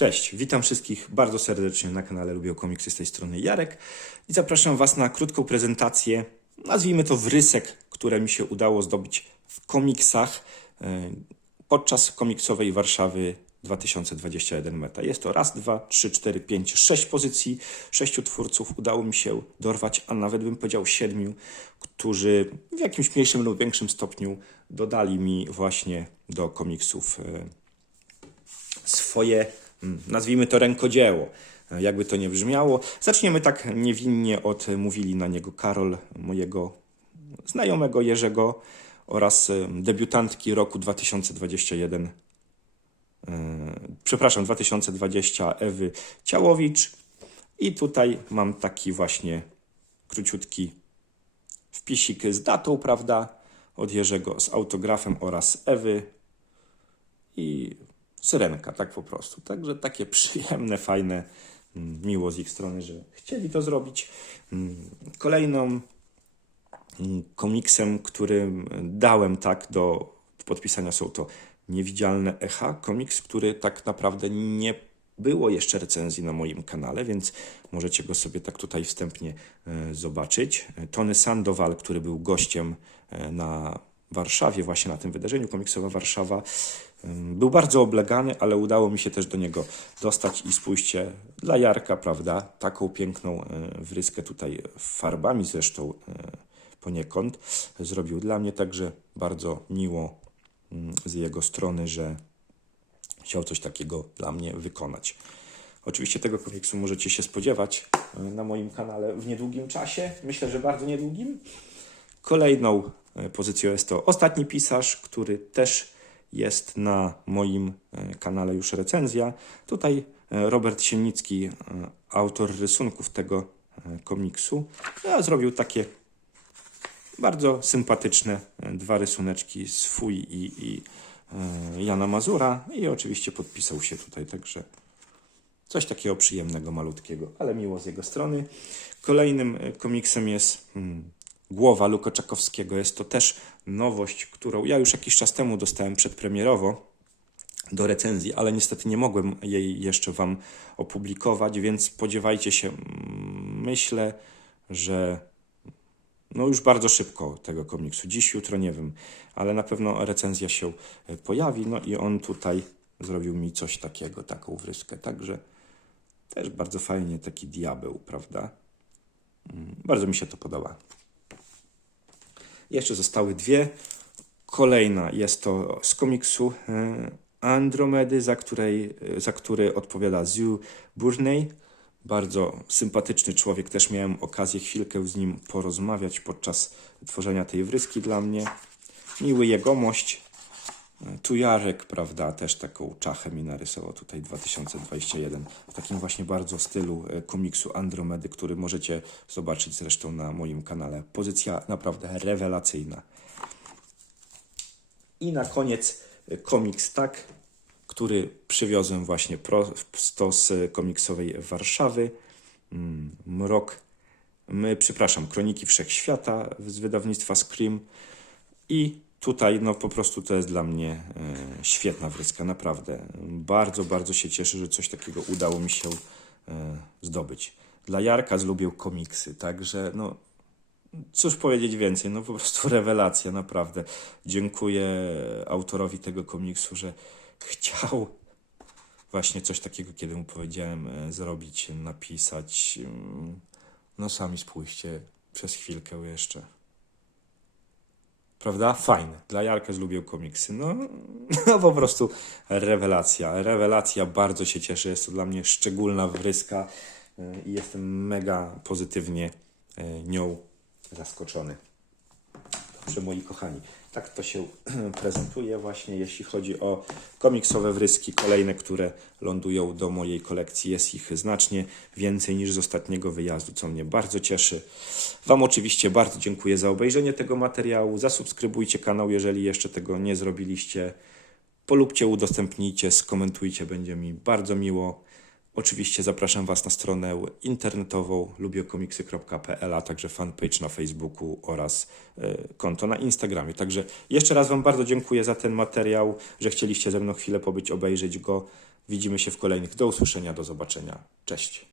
Cześć, witam wszystkich bardzo serdecznie na kanale Lubię Komiksy z tej strony Jarek i zapraszam Was na krótką prezentację, nazwijmy to wrysek, które mi się udało zdobyć w komiksach e, podczas komiksowej Warszawy 2021 meta. Jest to raz, dwa, trzy, cztery, pięć, sześć pozycji, sześciu twórców udało mi się dorwać, a nawet bym powiedział siedmiu, którzy w jakimś mniejszym lub większym stopniu dodali mi właśnie do komiksów e, swoje, nazwijmy to rękodzieło. Jakby to nie brzmiało. Zaczniemy tak niewinnie od mówili na niego Karol, mojego znajomego Jerzego oraz e, debiutantki roku 2021 e, przepraszam, 2020 Ewy Ciałowicz. I tutaj mam taki właśnie króciutki wpisik z datą, prawda, od Jerzego z autografem oraz Ewy i syrenka, tak po prostu. Także takie przyjemne, fajne, mm, miło z ich strony, że chcieli to zrobić. Mm, Kolejną mm, komiksem, którym dałem tak do podpisania są to Niewidzialne Echa, komiks, który tak naprawdę nie było jeszcze recenzji na moim kanale, więc możecie go sobie tak tutaj wstępnie e, zobaczyć. Tony Sandoval, który był gościem e, na Warszawie, właśnie na tym wydarzeniu komiksowa Warszawa, był bardzo oblegany, ale udało mi się też do niego dostać i spójrzcie, dla Jarka, prawda, taką piękną e, wryskę tutaj farbami zresztą e, poniekąd zrobił dla mnie, także bardzo miło z jego strony, że chciał coś takiego dla mnie wykonać. Oczywiście tego komiksu możecie się spodziewać e, na moim kanale w niedługim czasie. Myślę, że bardzo niedługim. Kolejną pozycją jest to Ostatni Pisarz, który też jest na moim e, kanale już recenzja. Tutaj e, Robert Siennicki, e, autor rysunków tego e, komiksu, a zrobił takie bardzo sympatyczne e, dwa rysuneczki, swój i, i e, Jana Mazura i oczywiście podpisał się tutaj, także coś takiego przyjemnego, malutkiego, ale miło z jego strony. Kolejnym e, komiksem jest hmm, Głowa Luka Czakowskiego. Jest to też nowość, którą ja już jakiś czas temu dostałem przedpremierowo do recenzji, ale niestety nie mogłem jej jeszcze Wam opublikować, więc spodziewajcie się. mm, Myślę, że no już bardzo szybko tego komiksu. Dziś, jutro nie wiem, ale na pewno recenzja się e, pojawi. No i on tutaj zrobił mi coś takiego, taką wryskę. Także też bardzo fajnie taki diabeł, prawda? Mm, Bardzo mi się to podoba. Jeszcze zostały dwie. Kolejna jest to z komiksu e, Andromedy, za, której, e, za który odpowiada Ziu Burney. Bardzo sympatyczny człowiek. Też miałem okazję chwilkę z nim porozmawiać podczas tworzenia tej wryski dla mnie. Miły jegomość. E, Tu Jarek, prawda, też taką czachę mi narysował tutaj 2021 w takim właśnie bardzo stylu e, komiksu Andromedy, który możecie zobaczyć zresztą na moim kanale. Pozycja naprawdę rewelacyjna. I na koniec e, komiks tak, który przywiozłem właśnie prosto z komiksowej Warszawy. Mm, Mrok, my, przepraszam, Kroniki Wszechświata z wydawnictwa Scream. I tutaj, no po prostu to jest dla mnie e, świetna wryska, naprawdę. Bardzo, bardzo się cieszę, że coś takiego udało mi się e, zdobyć. Dla Jarka zlubił komiksy, także no cóż powiedzieć więcej, no po prostu rewelacja, naprawdę. Dziękuję autorowi tego komiksu, że chciał właśnie coś takiego, kiedy mu powiedziałem, e, zrobić, napisać. Mm, No sami spójrzcie przez chwilkę jeszcze. Prawda? Fajne. Dla Jarka zlubił komiksy. No, no po prostu rewelacja. Rewelacja. Bardzo się cieszę. Jest to dla mnie szczególna wryska e, i jestem mega pozytywnie e, nią zaskoczony. Dobrze, moi kochani. Tak to się prezentuje właśnie, jeśli chodzi o komiksowe wryski kolejne, które lądują do mojej kolekcji. Jest ich znacznie więcej niż z ostatniego wyjazdu, co mnie bardzo cieszy. Wam oczywiście bardzo dziękuję za obejrzenie tego materiału. Zasubskrybujcie kanał, jeżeli jeszcze tego nie zrobiliście. Polubcie, udostępnijcie, skomentujcie, będzie mi bardzo miło. Oczywiście zapraszam Was na stronę internetową lubiokomiksy.pl, a także fanpage na Facebooku oraz e, konto na Instagramie. Także jeszcze raz Wam bardzo dziękuję za ten materiał, że chcieliście ze mną chwilę pobyć, obejrzeć go. Widzimy się w kolejnych. Do usłyszenia, do zobaczenia. Cześć.